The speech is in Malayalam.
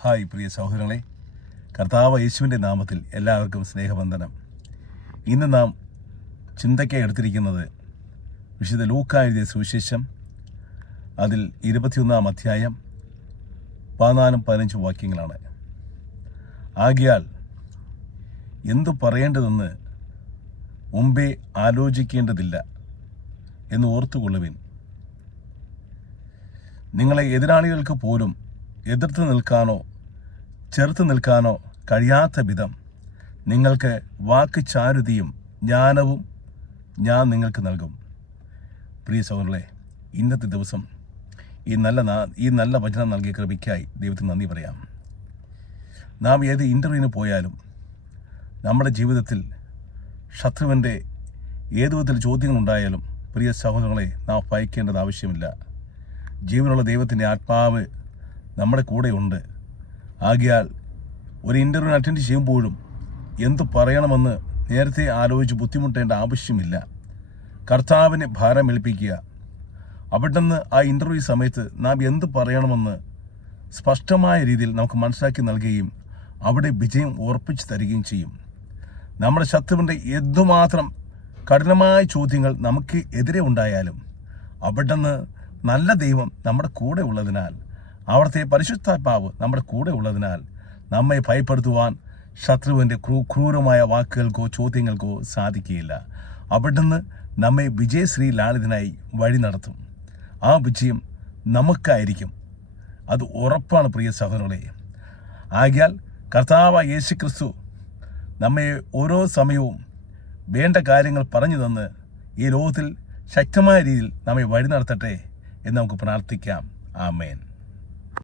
ഹായ് പ്രിയ സഹോദരങ്ങളെ, കർത്താവ് യേശുവിൻ്റെ നാമത്തിൽ എല്ലാവർക്കും സ്നേഹവന്ദനം. ഇന്ന് നാം ചിന്തയ്ക്കായി എടുത്തിരിക്കുന്നത് വിശുദ്ധ ലൂക്കാ എഴുതിയ സുവിശേഷം, അതിൽ 21-ാം അധ്യായം 14-15 വാക്യങ്ങളാണ്. ആകയാൽ എന്തു പറയേണ്ടതെന്ന് മുമ്പേ ആലോചിക്കേണ്ടതില്ല എന്ന് ഓർത്തുകൊള്ളുവിൻ. നിങ്ങളെ എതിരാളികൾക്ക് പോലും എതിർത്ത് നിൽക്കാനോ ചെറുത്ത് നിൽക്കാനോ കഴിയാത്ത വിധം നിങ്ങൾക്ക് വാക്ക് ചാരുതിയും ജ്ഞാനവും ഞാൻ നിങ്ങൾക്ക് നൽകും. പ്രിയ സഹോദരങ്ങളെ, ഇന്നത്തെ ദിവസം ഈ നല്ല വചനം നൽകിയ കൃപയ്ക്കായി ദൈവത്തിന് നന്ദി പറയാം. നാം ഏത് ഇൻ്റർവ്യൂവിന് പോയാലും നമ്മുടെ ജീവിതത്തിൽ ശത്രുവിൻ്റെ ഏതു വിധത്തിൽ ചോദ്യങ്ങളുണ്ടായാലും പ്രിയ സഹോദരങ്ങളെ, നാം ഭയക്കേണ്ടത് ആവശ്യമില്ല. ജീവനുള്ള ദൈവത്തിൻ്റെ ആത്മാവ് നമ്മുടെ കൂടെയുണ്ട്. ആകയാൽ ഒരു ഇൻ്റർവ്യൂവിന് അറ്റൻഡ് ചെയ്യുമ്പോഴും എന്തു പറയണമെന്ന് നേരത്തെ ആലോചിച്ച് ബുദ്ധിമുട്ടേണ്ട ആവശ്യമില്ല. കർത്താവിനെ ഭാരമേൽപ്പിക്കുക. അവിടുന്ന് ആ ഇൻ്റർവ്യൂ സമയത്ത് നാം എന്ത് പറയണമെന്ന് സ്പഷ്ടമായ രീതിയിൽ നമുക്ക് മനസ്സിലാക്കി നൽകുകയും അവിടെ വിജയം ഉറപ്പിച്ചു തരികയും ചെയ്യും. നമ്മുടെ ശത്രുവിൻ്റെ എന്തുമാത്രം കഠിനമായ ചോദ്യങ്ങൾ നമുക്ക് എതിരെ ഉണ്ടായാലും അവിടുന്ന് നല്ല ദൈവം നമ്മുടെ കൂടെ ഉള്ളതിനാൽ, അവിടുത്തെ പരിശുദ്ധാത്മാവ് നമ്മുടെ കൂടെ ഉള്ളതിനാൽ നമ്മെ ഭയപ്പെടുത്തുവാൻ ശത്രുവിൻ്റെ ക്രൂരമായ വാക്കുകൾക്കോ ചോദ്യങ്ങൾക്കോ സാധിക്കുകയില്ല. അവിടുന്ന് നമ്മെ വിജയശ്രീ ലാളിതനായി വഴി നടത്തും. ആ വിജയം നമുക്കായിരിക്കും. അത് ഉറപ്പാണ് പ്രിയ സഹോദരങ്ങളെ. ആകയാൽ കർത്താവായ യേശുക്രിസ്തു നമ്മെ ഓരോ സമയവും വേണ്ട കാര്യങ്ങൾ പറഞ്ഞു തന്ന് ഈ ലോകത്തിൽ ശക്തമായ രീതിയിൽ നമ്മെ വഴി നടത്തട്ടെ എന്ന് നമുക്ക് പ്രാർത്ഥിക്കാം. ആമേൻ.